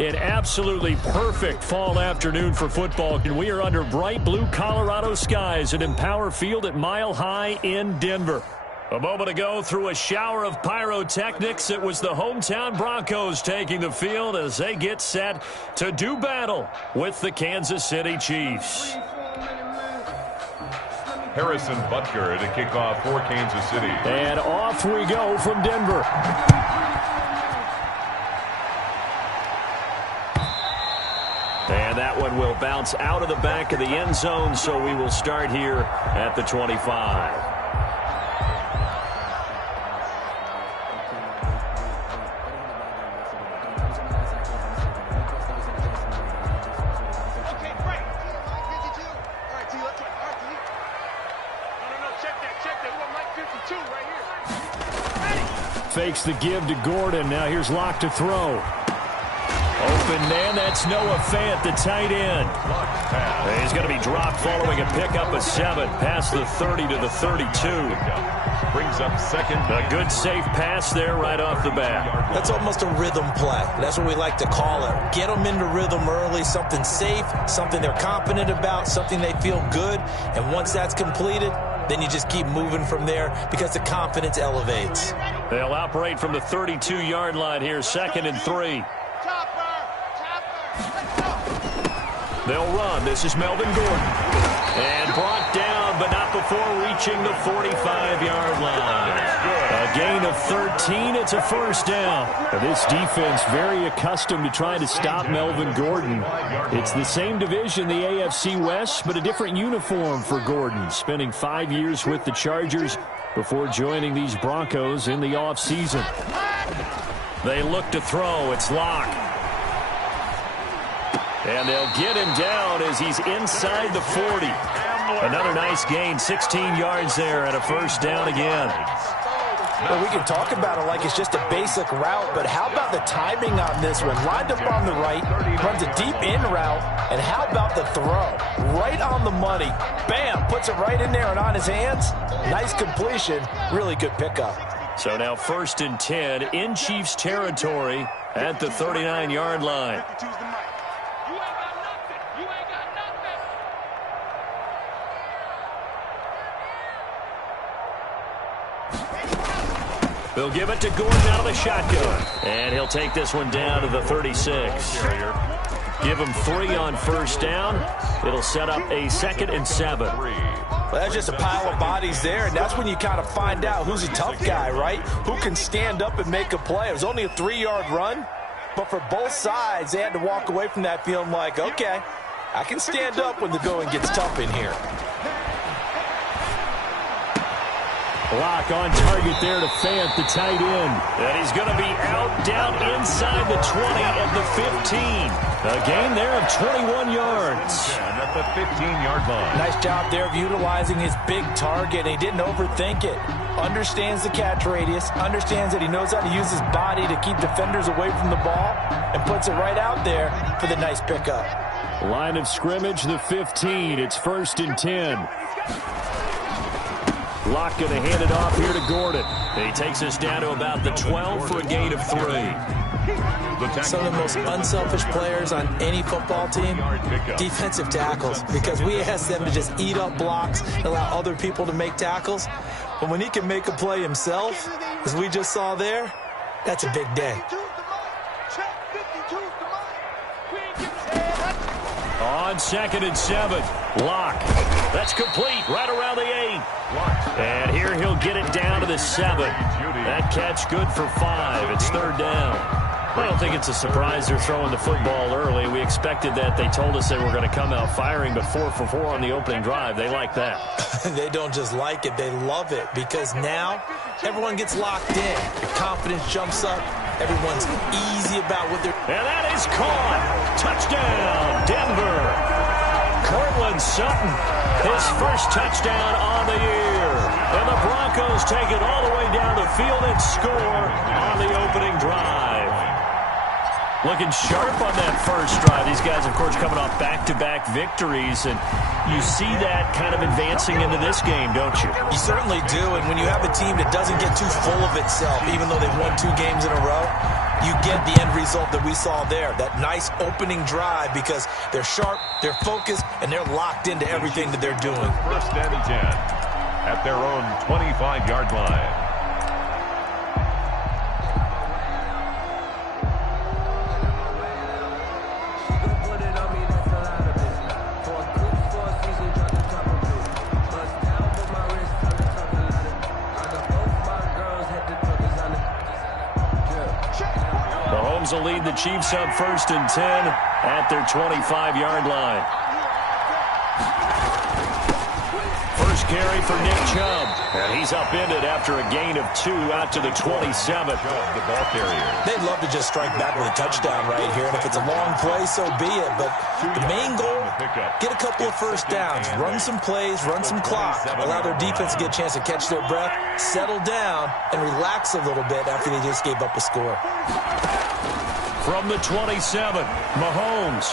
An absolutely perfect fall afternoon for football, and we are under bright blue Colorado skies at Empower Field at Mile High in Denver. A moment ago, through a shower of pyrotechnics, it was the hometown Broncos taking the field as they get set to do battle with the Kansas City Chiefs. Harrison Butker to kick off for Kansas City. And off we go from Denver. And that one will bounce out of the back of the end zone, so we will start here at the 25. Fakes the give to Gordon. Now here's Locke to throw. Open man, that's Noah Fant, the tight end. He's going to be dropped following a pickup of 7 past the 30 to the 32. Brings up second. A good safe pass there right off the bat. That's almost a rhythm play. That's what we like to call it. Get them into rhythm early, something safe, something they're confident about, something they feel good. And once that's completed, then you just keep moving from there because the confidence elevates. They'll operate from the 32-yard line here, 2nd and 3. They'll run. This is Melvin Gordon. And brought down, but not before reaching the 45-yard line. A gain of 13. It's a first down. Now, this defense very accustomed to trying to stop Melvin Gordon. It's the same division, the AFC West, but a different uniform for Gordon, spending 5 years with the Chargers before joining these Broncos in the offseason. They look to throw. It's Locke. And they'll get him down as he's inside the 40. Another nice gain, 16 yards there and a first down again. Well, we can talk about it like it's just a basic route, but how about the timing on this one? Lined up on the right, runs a deep in route, and how about the throw? Right on the money. Bam, puts it right in there and on his hands. Nice completion, really good pickup. So now 1st and 10 in Chiefs territory at the 39-yard line. They'll give it to Gordon out of the shotgun. And he'll take this one down to the 36. Give him 3 on first down. It'll set up a 2nd and 7. Well, that's just a pile of bodies there, and that's when you kind of find out who's a tough guy, right? Who can stand up and make a play. It was only a 3-yard run, but for both sides, they had to walk away from that feeling like, okay, I can stand up when the going gets tough in here. Locke on target there to Fant, the tight end. And he's going to be out, down inside the 20 at the 15. A gain there of 21 yards. At the 15-yard line. Nice job there of utilizing his big target. He didn't overthink it. Understands the catch radius. Understands that he knows how to use his body to keep defenders away from the ball. And puts it right out there for the nice pickup. Line of scrimmage, the 15. It's 1st and 10. Locke going to hand it off here to Gordon. He takes us down to about the 12 for a gain of 3. Some of the most unselfish players on any football team, defensive tackles, because we ask them to just eat up blocks and allow other people to make tackles. But when he can make a play himself, as we just saw there, that's a big day. On 2nd and 7, Locke. That's complete right around the 8. And here he'll get it down to the 7. That catch good for 5. It's 3rd down. I don't think it's a surprise they're throwing the football early. We expected that. They told us they were going to come out firing, but 4 for 4 on the opening drive. They like that. They don't just like it, they love it, because now everyone gets locked in. Your confidence jumps up. Everyone's easy about what they're... And that is caught. Touchdown, Denver. Cortland Sutton, his first touchdown on the year. And the Broncos take it all the way down the field and score on the opening drive. Looking sharp on that first drive. These guys, of course, coming off back-to-back victories, and you see that kind of advancing into this game, don't you? You certainly do, and when you have a team that doesn't get too full of itself, even though they've won 2 games in a row, you get the end result that we saw there, that nice opening drive, because they're sharp, they're focused, and they're locked into everything that they're doing. First and 10 at their own 25-yard line. Will lead the Chiefs up first and 10 at their 25-yard line. First carry for Nick Chubb, and he's upended after a gain of 2 out to the 27. The ball carrier. They'd love to just strike back with a touchdown right here, and if it's a long play, so be it. But the main goal, get a couple of first downs, run some plays, run some clock, allow their defense to get a chance to catch their breath, settle down, and relax a little bit after they just gave up a score. From the 27, Mahomes.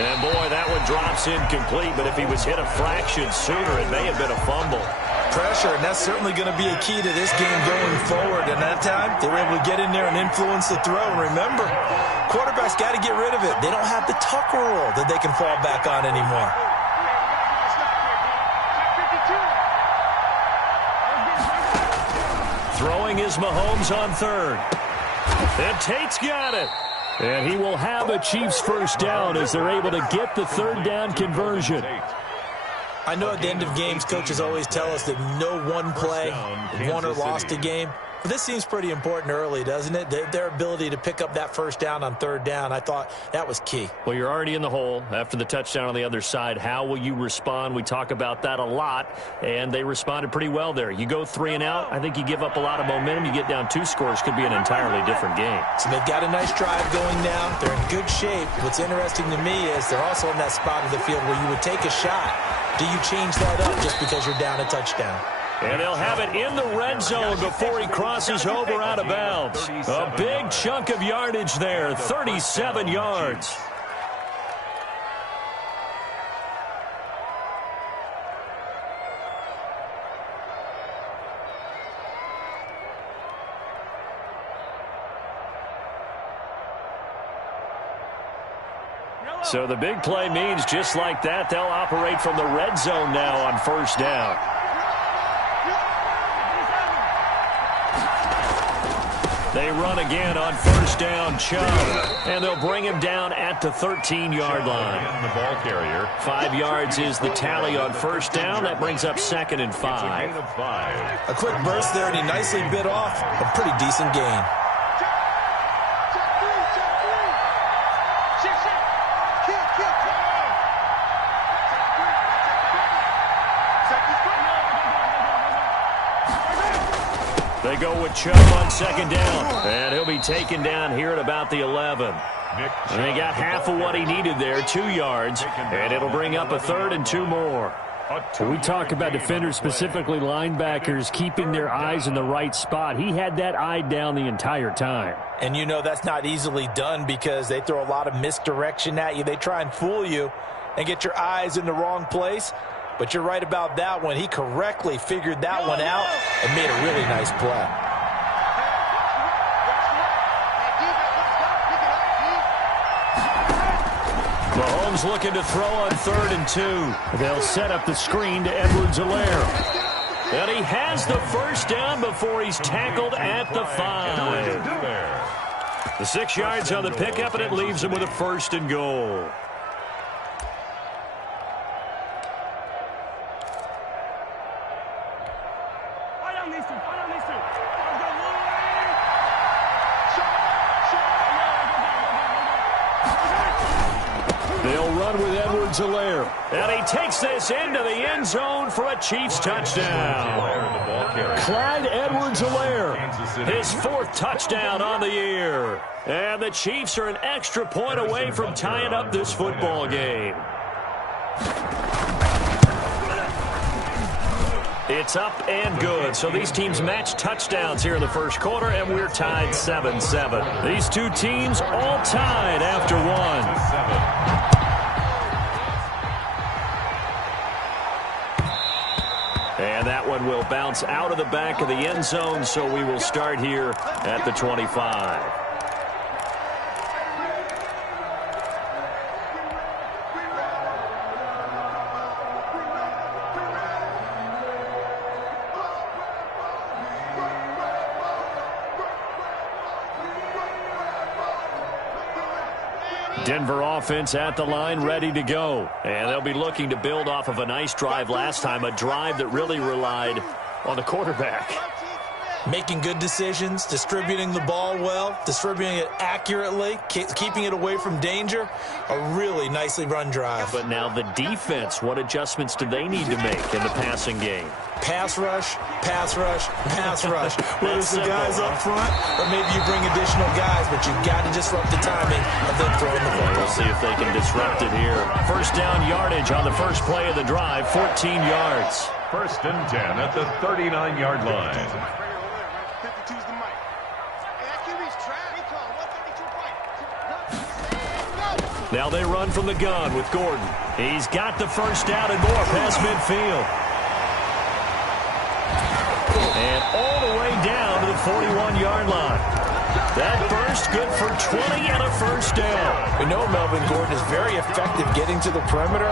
And boy, that one drops incomplete, but if he was hit a fraction sooner, it may have been a fumble. Pressure, and that's certainly going to be a key to this game going forward. And that time, they were able to get in there and influence the throw. And remember, quarterbacks got to get rid of it. They don't have the Tucker rule that they can fall back on anymore. Throwing is Mahomes on third. And Tate's got it. And he will have a Chiefs first down as they're able to get the third down conversion. I know at the end of games, coaches always tell us that no one play won or lost a game. But this seems pretty important early, doesn't it? Their ability to pick up that first down on third down, I thought that was key. Well, you're already in the hole after the touchdown on the other side. How will you respond? We talk about that a lot, and they responded pretty well there. You go 3 and out, I think you give up a lot of momentum. You get down 2 scores, could be an entirely different game. So they've got a nice drive going now. They're in good shape. What's interesting to me is they're also in that spot of the field where you would take a shot. Do you change that up just because you're down a touchdown? And they'll have it in the red zone before he crosses over out of bounds. A big chunk of yardage there, 37 yards. So the big play means just like that, they'll operate from the red zone now on first down. They run again on first down, Chubb, and they'll bring him down at the 13-yard line. The ball carrier. 5 yards is the tally on first down. That brings up 2nd and 5. A quick burst there, and he nicely bit off a pretty decent gain. They go with Chubb on 2nd down, and he'll be taken down here at about the 11. And he got half of what he needed there, 2 yards, and it'll bring up a 3rd and 2 more. When we talk about defenders, specifically linebackers, keeping their eyes in the right spot, he had that eye down the entire time. And you know that's not easily done because they throw a lot of misdirection at you. They try and fool you and get your eyes in the wrong place. But you're right about that one. He correctly figured that one out and made a really nice play. Mahomes looking to throw on 3rd and 2. They'll set up the screen to Edwards-Helaire. And he has the first down before he's tackled at the 5. The 6 yards on the pickup, and it leaves him with a 1st and goal. They'll run with Edwards-Helaire. And he takes this into the end zone for a Chiefs touchdown. Clyde Edwards-Helaire, his 4th touchdown on the year. And the Chiefs are an extra point away from tying up this football game. It's up and good. So these teams match touchdowns here in the first quarter, and we're tied 7-7. These two teams all tied after one. And that one will bounce out of the back of the end zone, so we will start here at the 25. Denver offense at the line, ready to go. And they'll be looking to build off of a nice drive last time, a drive that really relied on the quarterback. Making good decisions, distributing the ball well, distributing it accurately, keeping it away from danger. A really nicely run drive. But now the defense, what adjustments do they need to make in the passing game? Pass rush, pass rush, pass rush. Whether it's the guys up front or maybe you bring additional guys, but you've got to disrupt the timing of them throwing the football. We'll see if they can disrupt it here. First down yardage on the first play of the drive, 14 yards. First and 10 at the 39-yard line. Now they run from the gun with Gordon. He's got the first down and more past midfield. And all the way down to the 41-yard line. That burst good for 20 and a first down. We know Melvin Gordon is very effective getting to the perimeter.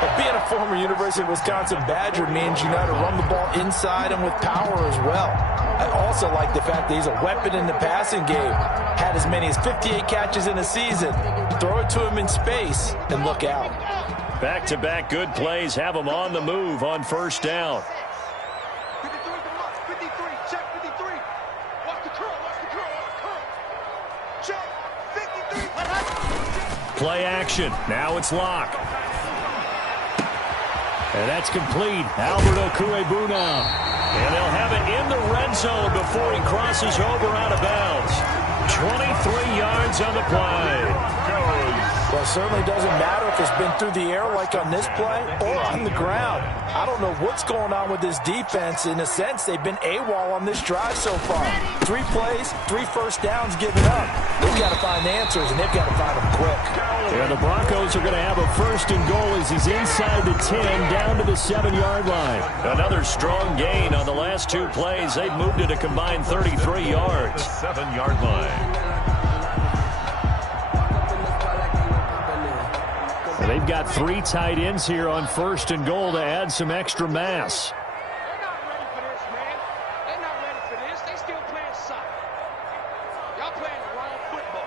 But being a former University of Wisconsin Badger means you know how to run the ball inside and with power as well. I also like the fact that he's a weapon in the passing game. Had as many as 58 catches in a season. Throw it to him in space and look out. Back-to-back good plays have him on the move on first down. Play action. Now it's lock. And that's complete. Albert Okuebuna. And they'll have it in the red zone before he crosses over out of bounds. 23 yards on the play. Well, it certainly doesn't matter if it's been through the air like on this play or on the ground. I don't know what's going on with this defense. In a sense, they've been AWOL on this drive so far. 3 plays, 3 first downs given up. They've got to find answers, and they've got to find them quick. Yeah, the Broncos are going to have a first and goal as he's inside the 10 down to the 7-yard line. Another strong gain on the last 2 plays. They've moved it a combined 33 yards. The 7-yard line. They've got 3 tight ends here on first and goal to add some extra mass. They're not ready for this, man. They're not ready for this. They still playing soccer. Y'all playing the wrong football.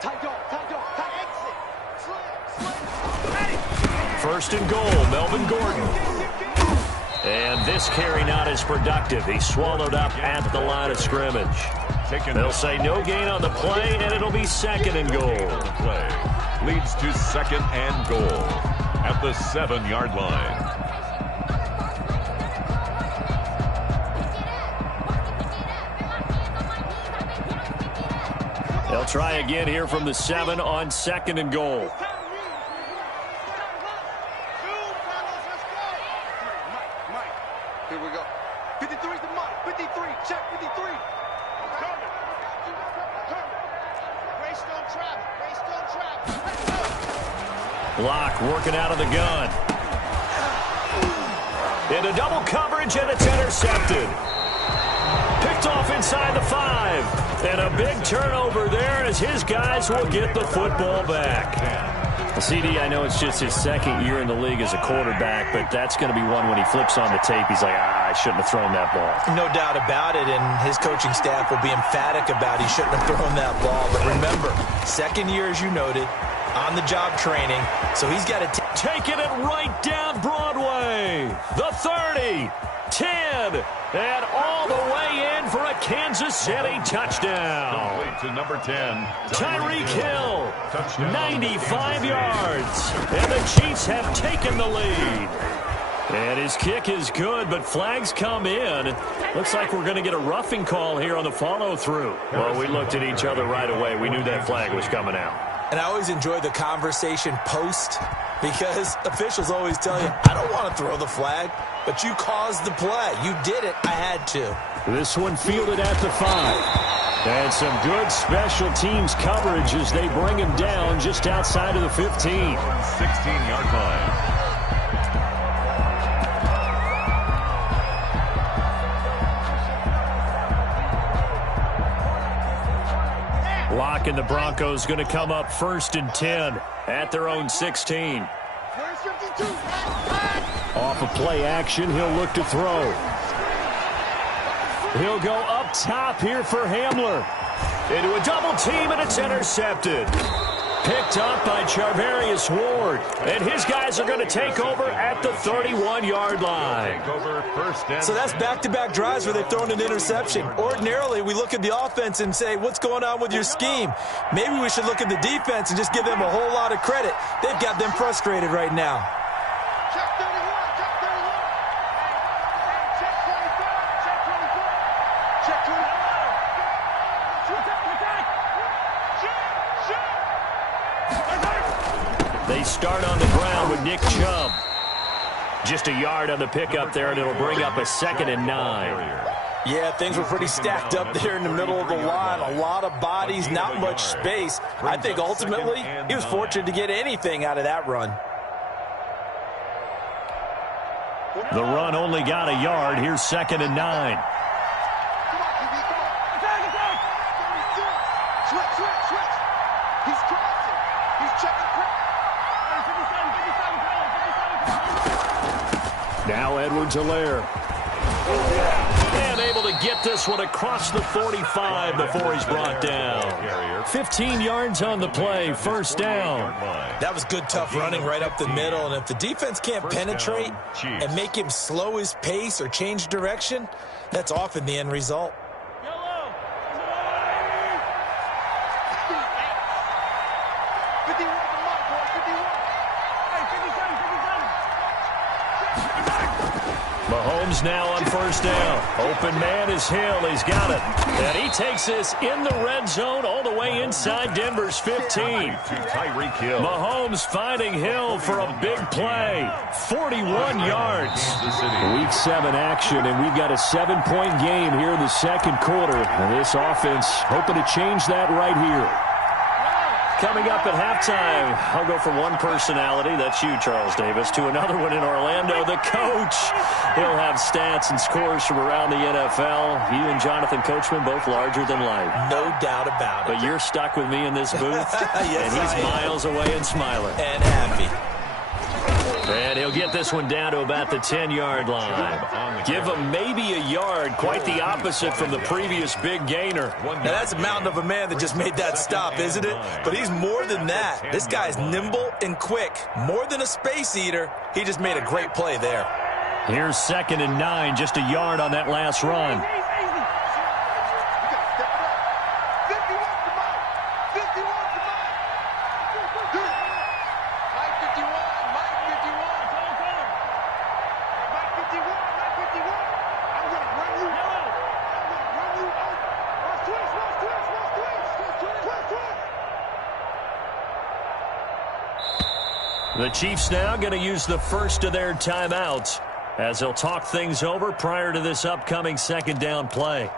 Tight dog, exit. First and goal, Melvin Gordon. And this carry not as productive. He's swallowed up at the line of scrimmage. They'll say no gain on the play, and it'll be second and goal. Play leads to second and goal at the 7-yard line. They'll try again here from the 7 on second and goal. Here we go. 53's the mark. 53. Check 53. Block working out of the gun. Into double coverage, and it's intercepted. Picked off inside the 5. And a big turnover there as his guys will get the football back. CD, I know it's just his second year in the league as a quarterback, but that's going to be one when he flips on the tape, he's like, I shouldn't have thrown that ball. No doubt about it, and his coaching staff will be emphatic about he shouldn't have thrown that ball. But remember, second year, as you noted, on-the-job training, so he's got to taking it right down Broadway. The 30, 10, and all the way in for a Kansas City touchdown. Complete to number 10. Tyreek Hill, 95 yards, and the Chiefs have taken the lead. And his kick is good, but flags come in. Looks like we're going to get a roughing call here on the follow-through. Well, we looked at each other right away. We knew that flag was coming out. And I always enjoy the conversation post because officials always tell you, I don't want to throw the flag. but you caused the play. You did it. I had to. This one fielded at the 5. And some good special teams coverage as they bring him down just outside of the 15. 16-yard line. Lock and the Broncos going to come up 1st and 10 at their own 16. Off of play action, he'll look to throw. He'll go up top here for Hamler. Into a double team, and it's intercepted. Picked up by Charvarius Ward. And his guys are going to take over at the 31-yard line. So that's back-to-back drives where they've thrown an interception. Ordinarily, we look at the offense and say, what's going on with your scheme? Maybe we should look at the defense and just give them a whole lot of credit. They've got them frustrated right now. Check 31, check 31. Check 25, check 24. Check 25. They start on the ground with Nick Chubb. Just a yard on the pickup there, and it'll bring up a 2nd and 9. Yeah, things were pretty stacked up there in the middle of the line. A lot of bodies, not much space. I think ultimately he was fortunate to get anything out of that run. The run only got a yard. Here's 2nd and 9. Come on, QB, come on. Attack, attack. 32. Switch. He's crossing. He's checking cross. Now Edwards-Helaire. And able to get this one across the 45 before he's brought down. 15 yards on the play, 1st down. That was good, tough running right up the middle. And if the defense can't penetrate and make him slow his pace or change direction, that's often the end result. Mahomes now on 1st down. Open man is Hill. He's got it. And he takes this in the red zone all the way inside Denver's 15. Tyreek Hill. Mahomes finding Hill for a big play. 41 yards. Week 7 action, and we've got a 7-point game here in the 2nd quarter. And this offense hoping to change that right here. Coming up at halftime, I'll go from one personality, that's you, Charles Davis, to another one in Orlando, the coach. He'll have stats and scores from around the NFL. You and Jonathan Coachman, both larger than life. No doubt about it. But you're stuck with me in this booth, Yes, and he's miles away and smiling. And happy. And he'll get this one down to about the 10-yard line. Give him maybe a yard, quite the opposite from the previous big gainer. Now, that's a mountain of a man that just made that stop, isn't it? But he's more than that. This guy's nimble and quick. More than a space eater. He just made a great play there. Here's 2nd and 9, just a yard on that last run. The Chiefs now going to use the first of their timeouts as they'll talk things over prior to this upcoming 2nd down play.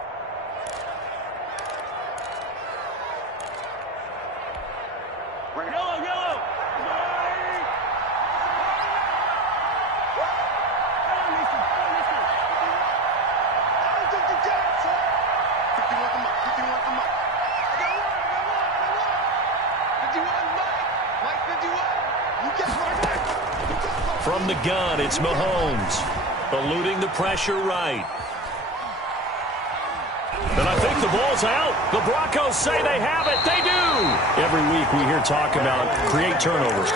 From the gun, it's Mahomes, eluding the pressure right. And I think the ball's out. The Broncos say they have it. They do. Every week we hear talk about create turnovers.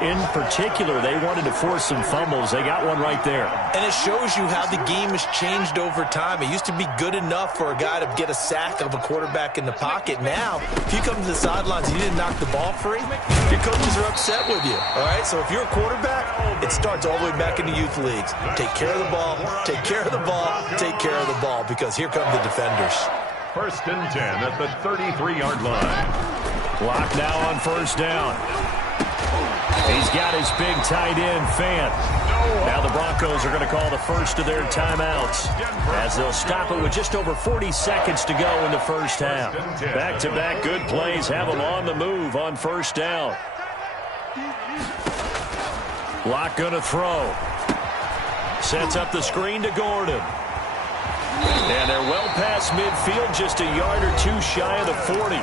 In particular, they wanted to force some fumbles. They got one right there. And it shows you how the game has changed over time. It used to be good enough for a guy to get a sack of a quarterback in the pocket. Now, if you come to the sidelines and you didn't knock the ball free, your coaches are upset with you. All right? So if you're a quarterback, it starts all the way back in the youth leagues. Take care of the ball, take care of the ball, take care of the ball, because here come the defenders. 1st and 10 at the 33-yard line. Clock now on 1st down. He's got his big tight end, Fant. Now the Broncos are going to call the first of their timeouts as they'll stop it with just over 40 seconds to go in the first half. Back-to-back good plays have them on the move on first down. Locke going to throw. Sets up the screen to Gordon. And they're well past midfield, just a yard or two shy of the 40.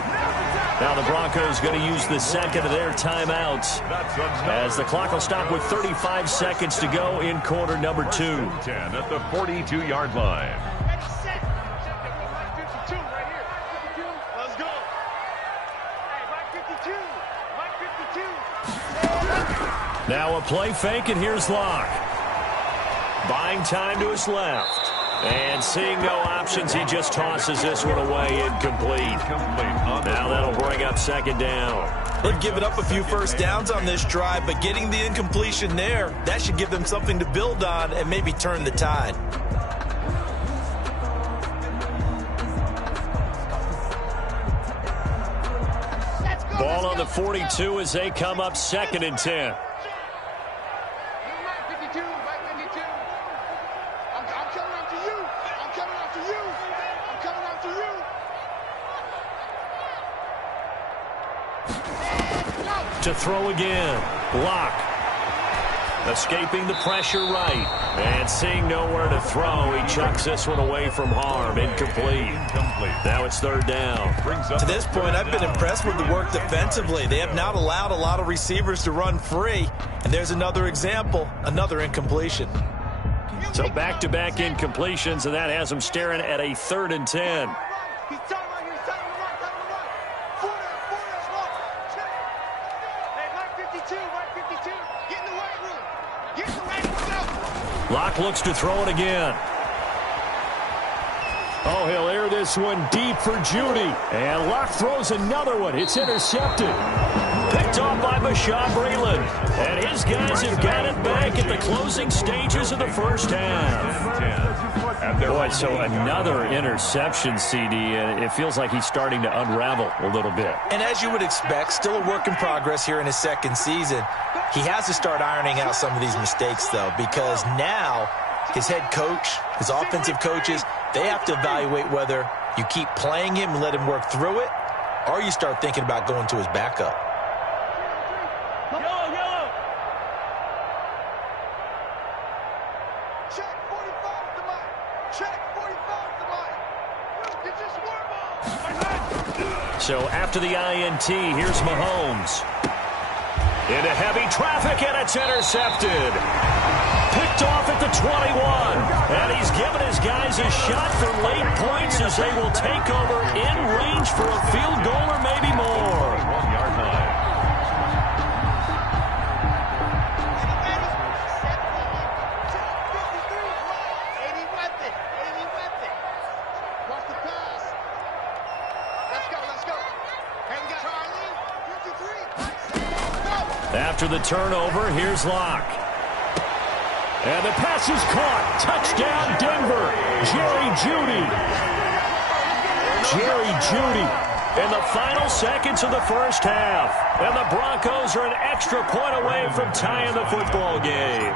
Now the Broncos going to use the second of their timeouts as the clock will stop with 35 seconds to go in quarter number 2. 10 at the 42-yard line. Now a play fake, and here's Locke. Buying time to his left. And seeing no options, he just tosses this one away incomplete. Now that'll bring up second down. They've given up a few first downs on this drive, but getting the incompletion there, that should give them something to build on and maybe turn the tide. Ball on the 42 as they come up 2nd and 10. To throw again. Locke. Escaping the pressure right. And seeing nowhere to throw, he chucks this one away from harm. Incomplete. Now it's 3rd down. To this point, I've been impressed with the work defensively. They have not allowed a lot of receivers to run free. And there's another example, another incompletion. So back-to-back incompletions, and that has them staring at a 3rd and 10. Locke looks to throw it again. Oh, he'll air this one deep for Judy. And Locke throws another one. It's intercepted. Picked off by Bashaud Breeland. And his guys have got it back at the closing stages of the first half. Boy, so another interception, CD. And it feels like he's starting to unravel a little bit. And as you would expect, still a work in progress here in his 2nd season. He has to start ironing out some of these mistakes, though, because now his head coach, his offensive coaches, they have to evaluate whether you keep playing him and let him work through it, or you start thinking about going to his backup. So after the INT, here's Mahomes. Into heavy traffic, and it's intercepted. Picked off at the 21. And he's given his guys a shot for late points as they will take over in range for a field goal or maybe more. 1-yard line. After the turnover, here's Locke. And the pass is caught. Touchdown, Denver. Jerry Jeudy. Jerry Jeudy in the final seconds of the first half. And the Broncos are an extra point away from tying the football game.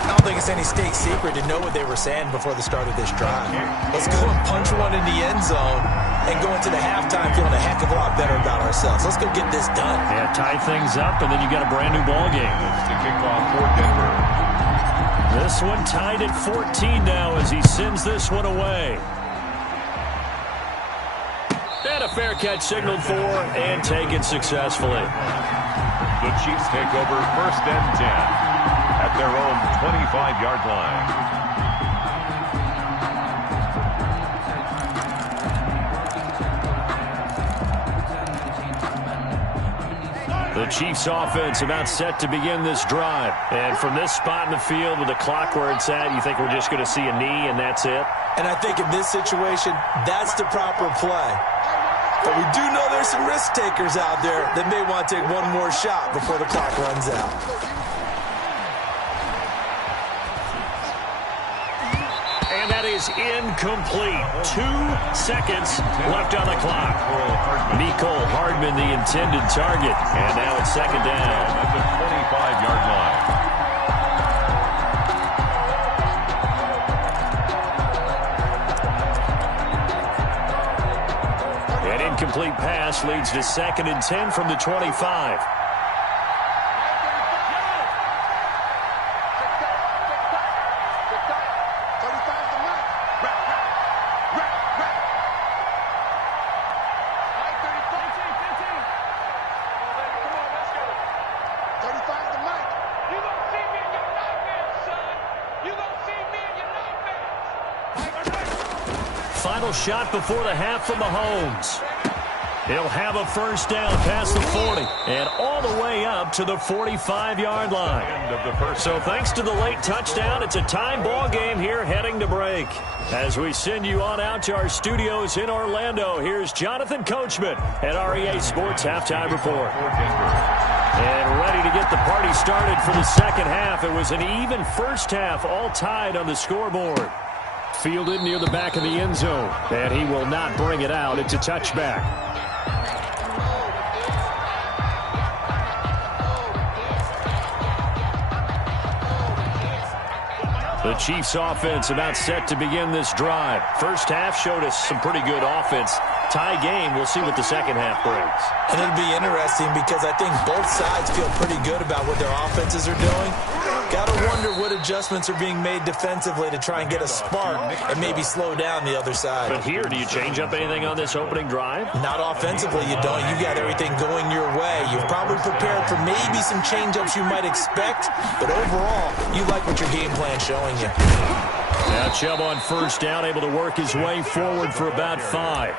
I don't think it's any state secret to know what they were saying before the start of this drive. Let's go and punch one in the end zone and go into the halftime feeling a heck of a lot better about ourselves. Let's go get this done. Yeah, tie things up, and then you got a brand new ball game. The kickoff for Denver. This one tied at 14 now as he sends this one away. And a fair catch signaled for and taken successfully. The Chiefs take over 1st and 10 at their own 25-yard line. The Chiefs offense about set to begin this drive. And from this spot in the field with the clock where it's at, you think we're just going to see a knee and that's it? And I think in this situation, that's the proper play. But we do know there's some risk takers out there that may want to take one more shot before the clock runs out. And that is incomplete. 2 seconds left on the clock. Mecole Hardman, the intended target. And now it's second down. At the 25-yard line. An incomplete pass leads to 2nd and 10 from the 25. Final shot before the half from Mahomes. He'll have a first down past the 40 and all the way up to the 45-yard line. So thanks to the late touchdown, it's a tie ball game here heading to break. As we send you on out to our studios in Orlando, here's Jonathan Coachman at REA Sports Halftime Report. And ready to get the party started for the second half. It was an even first half, all tied on the scoreboard. Fielded near the back of the end zone, and he will not bring it out. It's a touchback. The Chiefs offense about set to begin this drive. First half showed us some pretty good offense. Tie game, we'll see what the second half brings. And it'll be interesting because I think both sides feel pretty good about what their offenses are doing. Got to wonder what adjustments are being made defensively to try and get a spark and maybe slow down the other side. But here, do you change up anything on this opening drive? Not offensively, you don't. You got everything going your way. You've probably prepared for maybe some change-ups you might expect, but overall, you like what your game plan's showing you. Now Chubb on first down, able to work his way forward for about 5.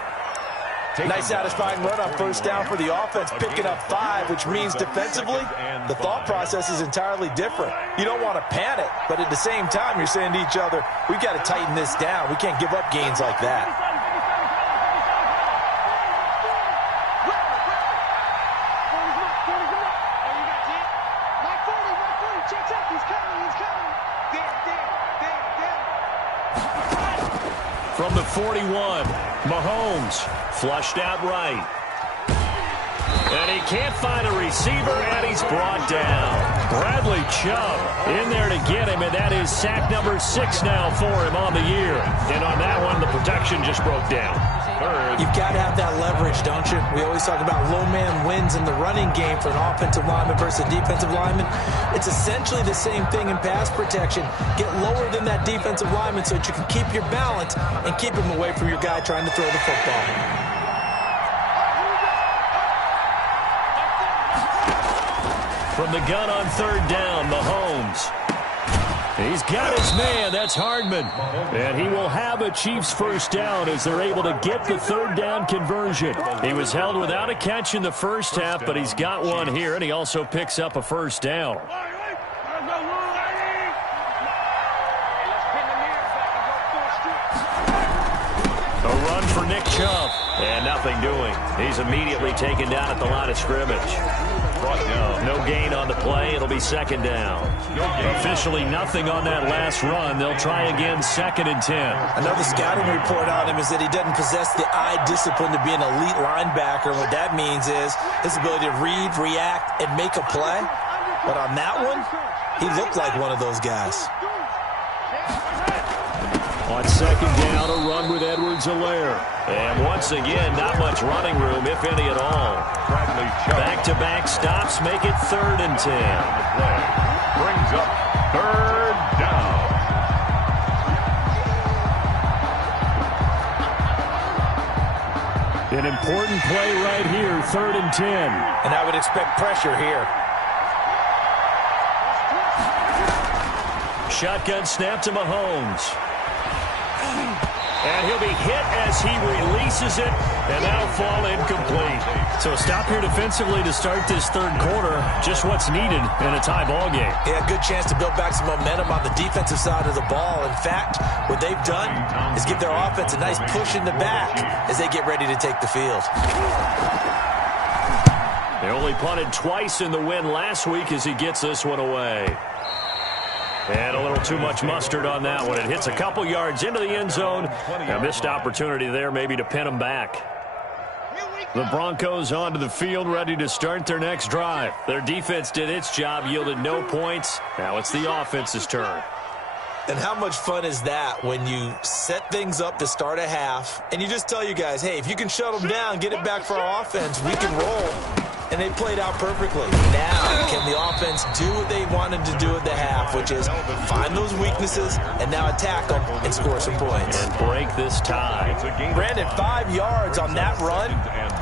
Nice satisfying run on first down for the offense, picking up 5, which means defensively, the thought process is entirely different. You don't want to panic, but at the same time, you're saying to each other, we've got to tighten this down. We can't give up gains like that. From the 41, Mahomes flushed out right. And he can't find a receiver, and he's brought down. Bradley Chubb in there to get him, and that is sack number 6 now for him on the year. And on that one, the protection just broke down. You've got to have that leverage, don't you? We always talk about low man wins in the running game for an offensive lineman versus a defensive lineman. It's essentially the same thing in pass protection. Get lower than that defensive lineman so that you can keep your balance and keep him away from your guy trying to throw the football. From the gun on third down, Mahomes. He's got his man. That's Hardman. And he will have a Chiefs first down as they're able to get the third down conversion. He was held without a catch in the first half, but he's got one here, and he also picks up a first down. A run for Nick Chubb. And nothing doing. He's immediately taken down at the line of scrimmage. No gain on the play. It'll be second down. Officially nothing on that last run. They'll try again, 2nd and 10. Another scouting report on him is that he doesn't possess the eye discipline to be an elite linebacker. What that means is his ability to read, react, and make a play. But on that one, he looked like one of those guys. On second down, a run with Edwards-Helaire. And once again, not much running room, if any at all. Back-to-back stops make it 3rd and 10. Brings up 3rd down. An important play right here, 3rd and 10. And I would expect pressure here. Shotgun snap to Mahomes. And he'll be hit as he releases it, and that'll fall incomplete. So a stop here defensively to start this third quarter. Just what's needed in a tie ball game. Yeah, good chance to build back some momentum on the defensive side of the ball. In fact, what they've done is give their offense a nice push in the back as they get ready to take the field. They only punted twice in the win last week as he gets this one away. And a little too much mustard on that one. It hits a couple yards into the end zone. A missed opportunity there maybe to pin them back. The Broncos onto the field, ready to start their next drive. Their defense did its job, yielded no points. Now it's the offense's turn. And how much fun is that when you set things up to start a half, and you just tell you guys, hey, if you can shut them down, get it back for our offense, we can roll. And they played out perfectly. Now, can the offense do what they wanted to do at the half, which is find those weaknesses and now attack them and score some points. And break this tie. Brandon, 5 yards on that run.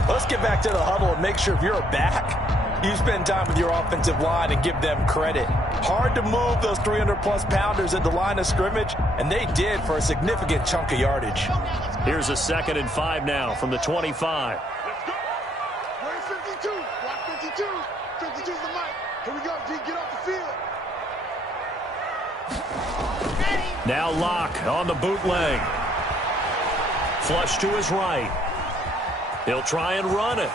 Let's get back to the huddle and make sure if you're a back, you spend time with your offensive line and give them credit. Hard to move those 300-plus pounders at the line of scrimmage, and they did for a significant chunk of yardage. Here's a 2nd and 5 now from the 25. 52's the mic. Here we go, G. Get off the field. Now Locke on the bootleg. Flush to his right. He'll try and run it.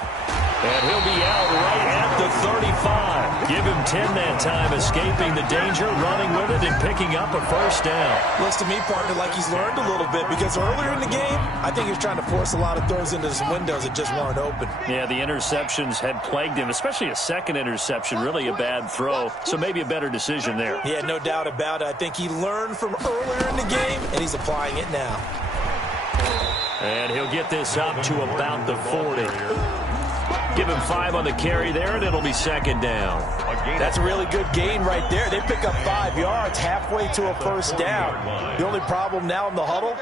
And he'll be out right at the 35. Give him 10 that time, escaping the danger, running with it, and picking up a first down. Looks to me, partner, like he's learned a little bit, because earlier in the game, I think he was trying to force a lot of throws into some windows that just weren't open. Yeah, the interceptions had plagued him, especially a second interception, really a bad throw, so maybe a better decision there. Yeah, no doubt about it. I think he learned from earlier in the game, and he's applying it now. And he'll get this up to about the 40. Give him 5 on the carry there, and it'll be 2nd down. That's a really good gain right there. They pick up 5 yards halfway to a first down. The only problem now in the huddle,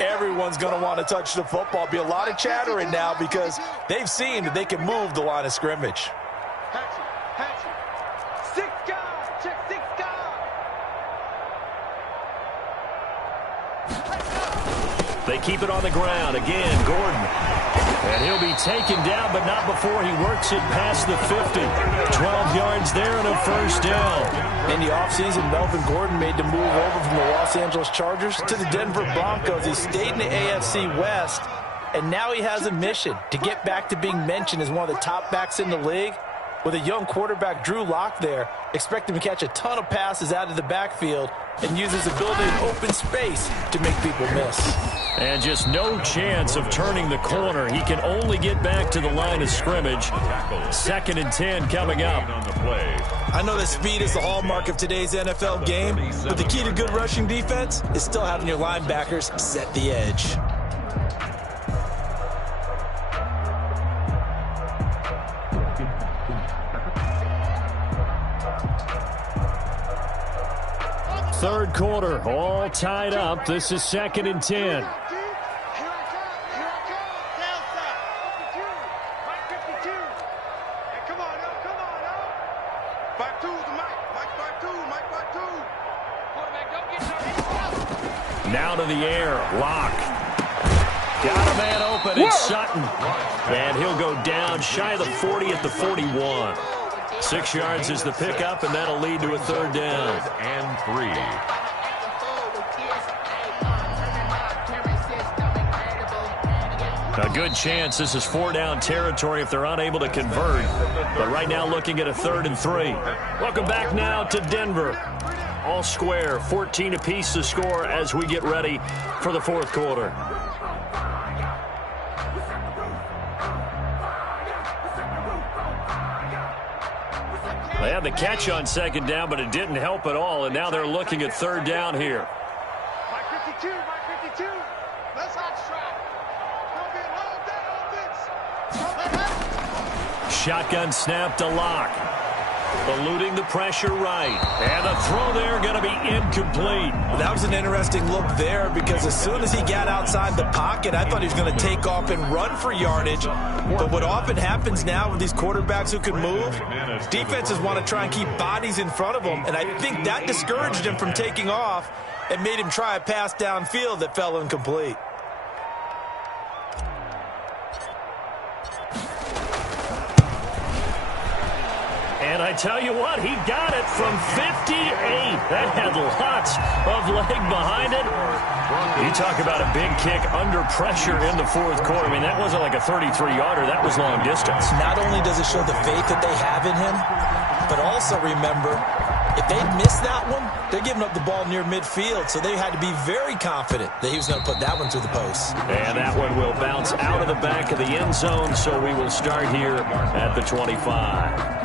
everyone's going to want to touch the football. Be a lot of chattering now because they've seen that they can move the line of scrimmage. Six guys. Check 6 guys. They keep it on the ground. Again, Gordon. And he'll be taken down, but not before he works it past the 50. 12 yards there and a first down. In the offseason, Melvin Gordon made the move over from the Los Angeles Chargers to the Denver Broncos. He stayed in the AFC West, and now he has a mission to get back to being mentioned as one of the top backs in the league. With a young quarterback, Drew Lock there, expect him to catch a ton of passes out of the backfield and use his ability in open space to make people miss. And just no chance of turning the corner. He can only get back to the line of scrimmage. 2nd and 10 coming up. I know that speed is the hallmark of today's NFL game, but the key to good rushing defense is still having your linebackers set the edge. Third quarter, all tied up. This is 2nd and 10. Now to the air, Locke. Got a man open, it's Sutton. And he'll go down shy of the 40 at the 41. 6 yards is the pickup, and that'll lead to a 3rd down. And 3. A good chance this is 4-down territory if they're unable to convert. But right now looking at a 3rd and 3. Welcome back now to Denver. All square, 14 apiece to score as we get ready for the 4th quarter. They had the catch on 2nd down, but it didn't help at all, and now they're looking at 3rd down here. Mike 52, Mike 52. Let's hot strike. Shotgun snap to Locke. Eluding the pressure right. And the throw there going to be incomplete. That was an interesting look there because as soon as he got outside the pocket, I thought he was going to take off and run for yardage. But what often happens now with these quarterbacks who can move, defenses want to try and keep bodies in front of them. And I think that discouraged him from taking off and made him try a pass downfield that fell incomplete. And I tell you what, he got it from 58. That had lots of leg behind it. You talk about a big kick under pressure in the 4th quarter. I mean, that wasn't like a 33-yarder. That was long distance. Not only does it show the faith that they have in him, but also remember, If they'd missed that one, they're giving up the ball near midfield, so they had to be very confident that he was going to put that one through the post. And that one will bounce out of the back of the end zone, so we will start here at the 25.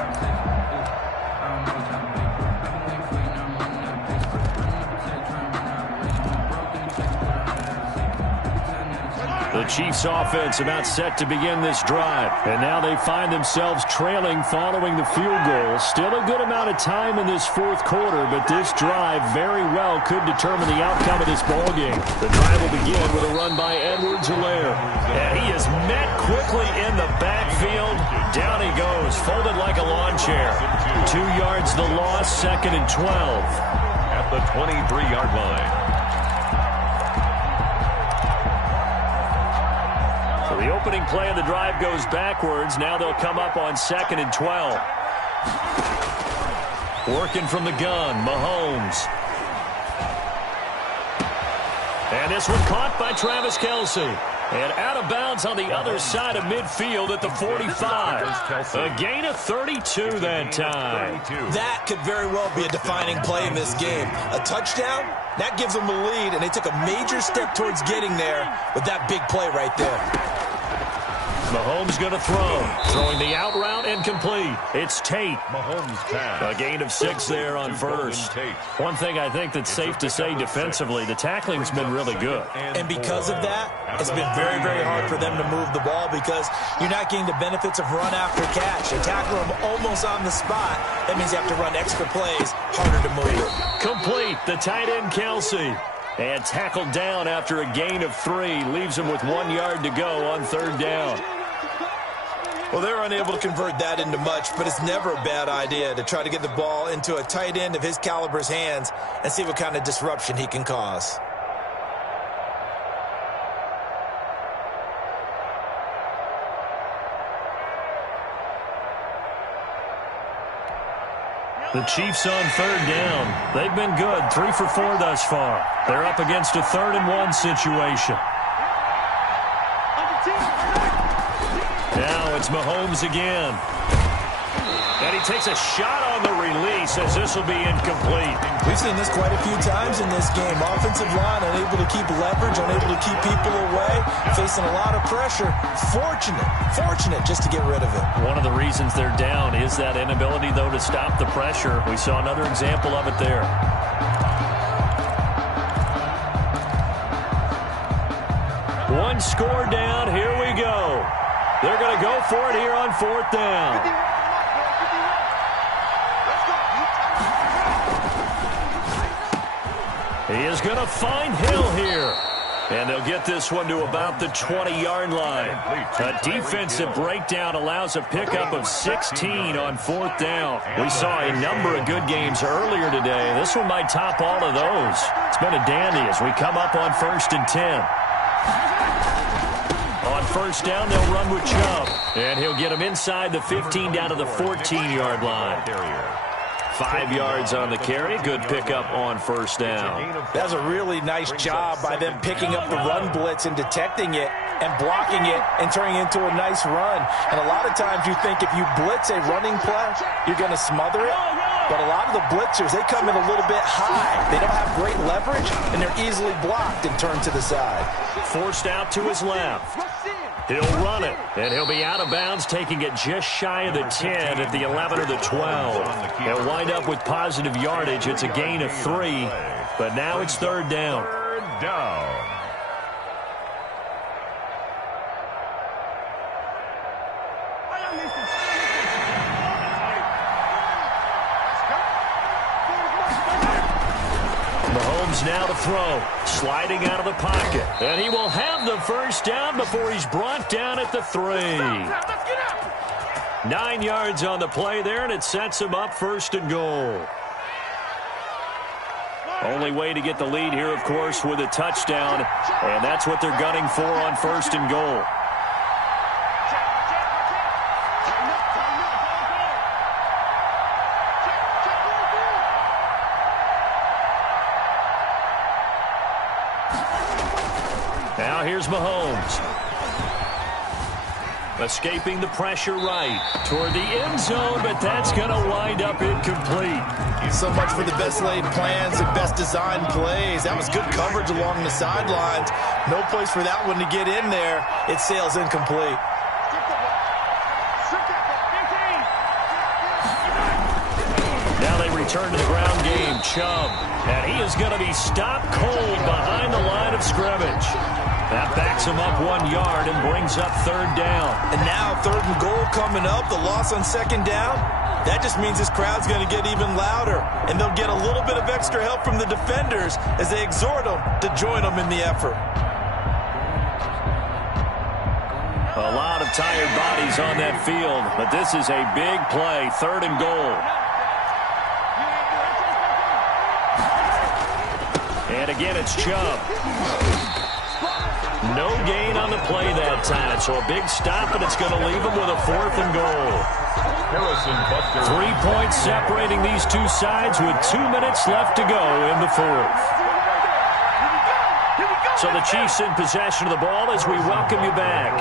The Chiefs offense about set to begin this drive. And now they find themselves trailing following the field goal. Still a good amount of time in this fourth quarter, but this drive very well could determine the outcome of this ballgame. The drive will begin with a run by Edwards-Helaire. And he is met quickly in the backfield. Down he goes, folded like a lawn chair. 2 yards the loss, 2nd and 12. At the 23-yard line. The opening play of the drive goes backwards. Now they'll come up on 2nd and 12. Working from the gun, Mahomes. And this one caught by Travis Kelce. And out of bounds on the other side of midfield at the 45. A gain of 32 that time. That could very well be a defining play in this game. A touchdown, that gives them the lead, and they took a major step towards getting there with that big play right there. Mahomes going to throw. Throwing the out route and complete. It's Tate. Mahomes pass. A gain of 6 there on first. One thing I think that's safe to say defensively, the tackling's been really good. And because of that, it's been very, very hard for them to move the ball because you're not getting the benefits of run after catch. They tackle them almost on the spot. That means you have to run extra plays, harder to move it. Complete. The tight end, Kelce. And tackled down after a gain of 3. Leaves him with 1 yard to go on 3rd down. Well, they're unable to convert that into much, but it's never a bad idea to try to get the ball into a tight end of his caliber's hands and see what kind of disruption he can cause. The Chiefs on 3rd down. They've been good, 3 for 4 thus far. They're up against a 3rd and 1 situation. Now it's Mahomes again. And he takes a shot on the release as this will be incomplete. We've seen this quite a few times in this game. Offensive line unable to keep leverage, unable to keep people away, facing a lot of pressure. Fortunate just to get rid of it. One of the reasons they're down is that inability, though, to stop the pressure. We saw another example of it there. One score down. Here we go. They're going to go for it here on 4th down. He is going to find Hill here. And they'll get this one to about the 20-yard line. A defensive breakdown allows a pickup of 16 on 4th down. We saw a number of good games earlier today. This one might top all of those. It's been a dandy as we come up on 1st and 10. On 1st down, they'll run with Chubb. And he'll get him inside the 15 down to the 14-yard line. 5 yards on the carry. Good pickup on 1st down. That's a really nice job by them picking up the run blitz and detecting it and blocking it and turning it into a nice run. And a lot of times you think if you blitz a running play, you're going to smother it. But a lot of the blitzers, they come in a little bit high. They don't have great leverage, and they're easily blocked and turned to the side. Forced out to his left. He'll run it, and he'll be out of bounds, taking it just shy of the 10 at the 11 or the 12. They'll wind up with positive yardage. It's a gain of 3, but now it's 3rd down. 3rd down. Mahomes now to throw, sliding out of the pocket. And he will have the 1st down before he's brought down at the 3. 9 yards on the play there, and it sets him up 1st and goal. Only way to get the lead here, of course, with a touchdown, and that's what they're gunning for on 1st and goal. Now here's Mahomes. Escaping the pressure right toward the end zone, but that's going to wind up incomplete. So much for the best laid plans and best designed plays. That was good coverage along the sidelines. No place for that one to get in there. It sails incomplete. Now they return to the ground game. Chubb, and he is going to be stopped cold behind the line of scrimmage. That backs him up 1 yard and brings up third down. And now 3rd and goal coming up. The loss on 2nd down. That just means this crowd's going to get even louder. And they'll get a little bit of extra help from the defenders as they exhort them to join them in the effort. A lot of tired bodies on that field, but this is a big play. 3rd and goal. And again, it's Chubb. No gain on the play that time, so a big stop, and it's going to leave him with a 4th and goal. 3 points separating these two sides with 2 minutes left to go in the 4th. So the Chiefs in possession of the ball as we welcome you back.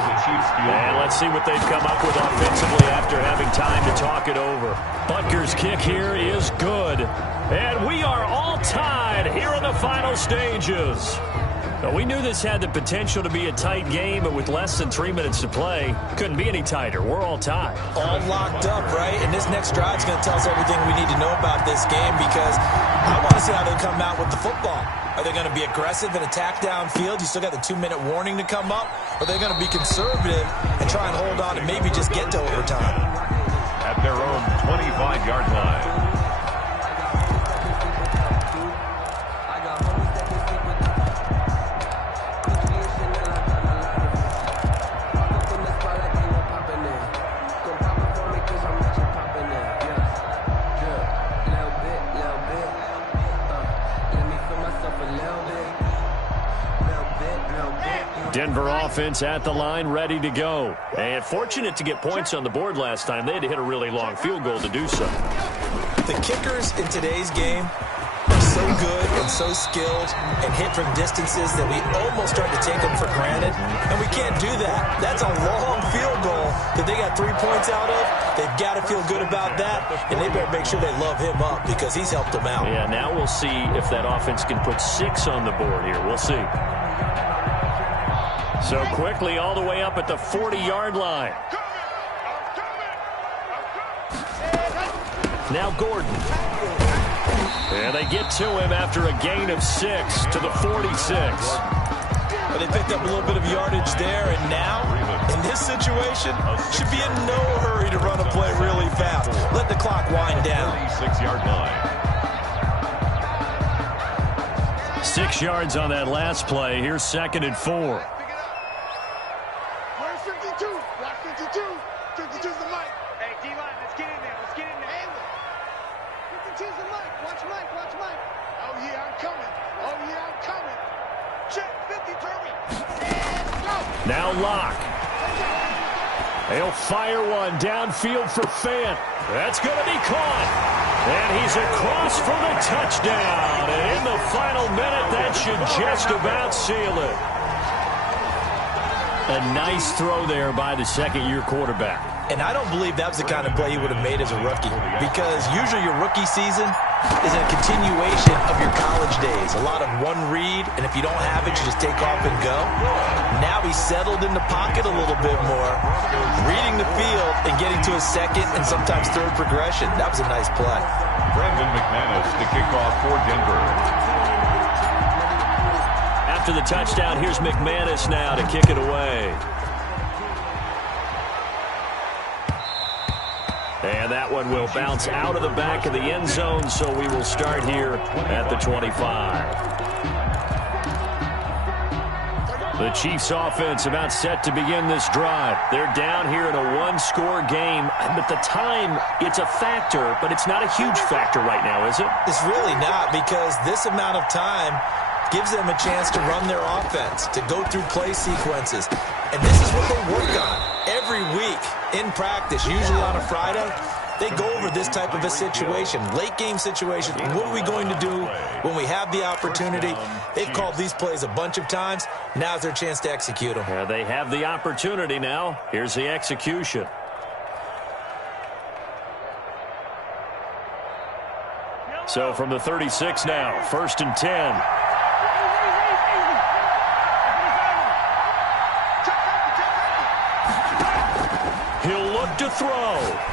And let's see what they've come up with offensively after having time to talk it over. Butker's kick here is good. And we are all tied here in the final stages. Now, we knew this had the potential to be a tight game, but with less than 3 minutes to play, couldn't be any tighter. We're all tied. All locked up, right? And this next drive is going to tell us everything we need to know about this game because I want to see how they come out with the football. Are they going to be aggressive and attack downfield? You still got the 2-minute warning to come up? Or are they going to be conservative and try and hold on and maybe just get to overtime? At their own 25-yard line. Denver offense at the line, ready to go. And fortunate to get points on the board last time. They had to hit a really long field goal to do so. The kickers in today's game are so good and so skilled and hit from distances that we almost start to take them for granted. And we can't do that. That's a long field goal that they got 3 points out of. They've got to feel good about that, and they better make sure they love him up because he's helped them out. Yeah, now we'll see if that offense can put 6 on the board here. We'll see. So quickly all the way up at the 40-yard line. Now Gordon. And they get to him after a gain of 6 to the 46. Well, they picked up a little bit of yardage there, and now, in this situation, should be in no hurry to run a play really fast. Let the clock wind down. 36-yard line. 6 yards on that last play. Here's 2nd and 4. Where's 52? Watch 52. 52's the mic. Hey, D-line, let's get in there. Let's get in there. 52's the mic. Watch Mike. Watch Mike. Oh, yeah, I'm coming. Oh, yeah, I'm coming. Check 50, Turby. And go. Now Locke. He'll fire one downfield for Fant. That's going to be caught. And he's across for the touchdown. And in the final minute, that should just about seal it. A nice throw there by the second-year quarterback. And I don't believe that was the kind of play he would have made as a rookie, because usually your rookie season is a continuation of your college days. A lot of one read, and if you don't have it, you just take off and go. Now he's settled in the pocket a little bit more, reading the field and getting to a second and sometimes third progression. That was a nice play. Brandon McManus to kick off for Denver. After the touchdown, here's McManus now to kick it away. And that one will bounce out of the back of the end zone, so we will start here at the 25. The Chiefs offense about set to begin this drive. They're down here in a one-score game. But the time, it's a factor, but it's not a huge factor right now, is it? It's really not, because this amount of time gives them a chance to run their offense, to go through play sequences. And this is what they work on every week in practice, usually on a Friday. They go over this type of a situation, late game situation. What are we going to do when we have the opportunity? They've called these plays a bunch of times. Now's their chance to execute them. Yeah, they have the opportunity now. Here's the execution. So from the 36 now, 1st and 10. He'll look to throw.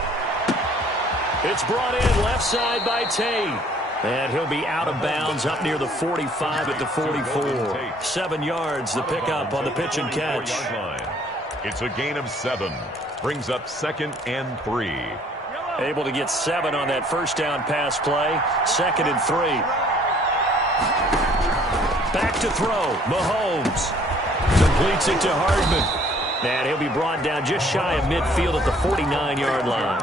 It's brought in left side by Tate. And he'll be out of bounds up near the 45 at the 44. 7 yards, the pickup on the pitch and catch. It's a gain of 7. Brings up 2nd and 3. Able to get 7 on that first down pass play. 2nd and 3. Back to throw. Mahomes completes it to Hardman. And he'll be brought down just shy of midfield at the 49-yard line.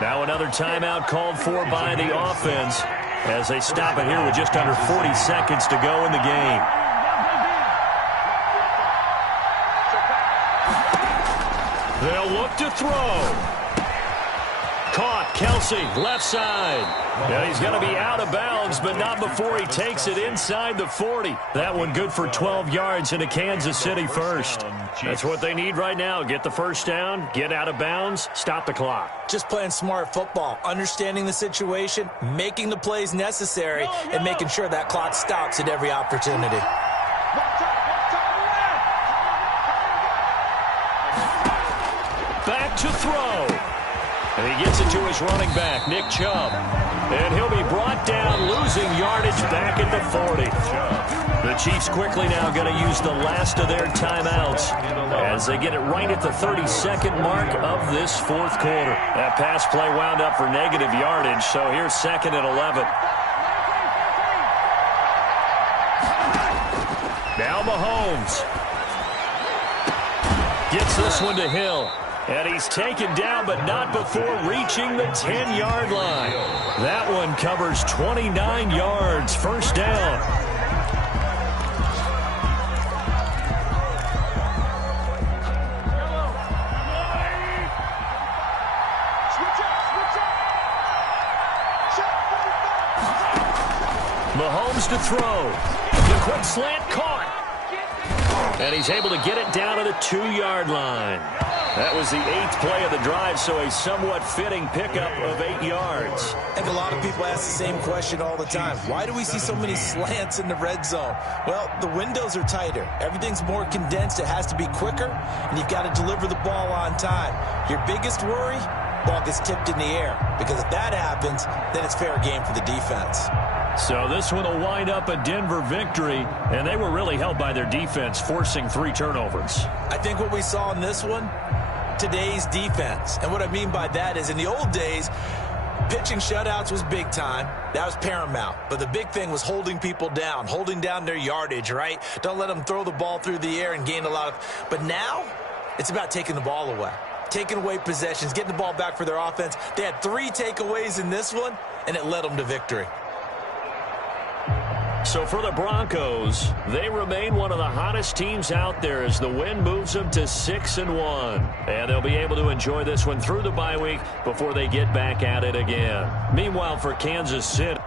Now another timeout called for by the offense as they stop it here with just under 40 seconds to go in the game. They'll look to throw. Caught, Kelsey, left side. And he's going to be out of bounds, but not before he takes it inside the 40. That one good for 12 yards into Kansas City first. That's what they need right now. Get the first down, get out of bounds, stop the clock. Just playing smart football, understanding the situation, making the plays necessary, and making sure that clock stops at every opportunity. Back to throw. And he gets it to his running back, Nick Chubb. And he'll be brought down, losing yardage back at the 40. The Chiefs quickly now going to use the last of their timeouts as they get it right at the 32nd mark of this fourth quarter. That pass play wound up for negative yardage, so here's 2nd and 11. Now Mahomes gets this one to Hill. And he's taken down, but not before reaching the 10-yard line. That one covers 29 yards. First down. Mahomes to throw. The quick slant caught. And he's able to get it down to the 2-yard line. That was the 8th play of the drive, so a somewhat fitting pickup of 8 yards. I think a lot of people ask the same question all the time. Why do we see so many slants in the red zone? Well, the windows are tighter. Everything's more condensed. It has to be quicker, and you've got to deliver the ball on time. Your biggest worry? Ball gets tipped in the air, because if that happens, then it's fair game for the defense. So this one will wind up a Denver victory, and they were really helped by their defense, forcing 3 turnovers. I think what we saw in this one, today's defense. And what I mean by that is in the old days, pitching shutouts was big time. That was paramount. But the big thing was holding people down, holding down their yardage, right? Don't let them throw the ball through the air and gain a lot of... But now, it's about taking the ball away. Taking away possessions, getting the ball back for their offense. They had 3 takeaways in this one, and it led them to victory. So for the Broncos, they remain one of the hottest teams out there as the win moves them to 6-1. And they'll be able to enjoy this one through the bye week before they get back at it again. Meanwhile, for Kansas City...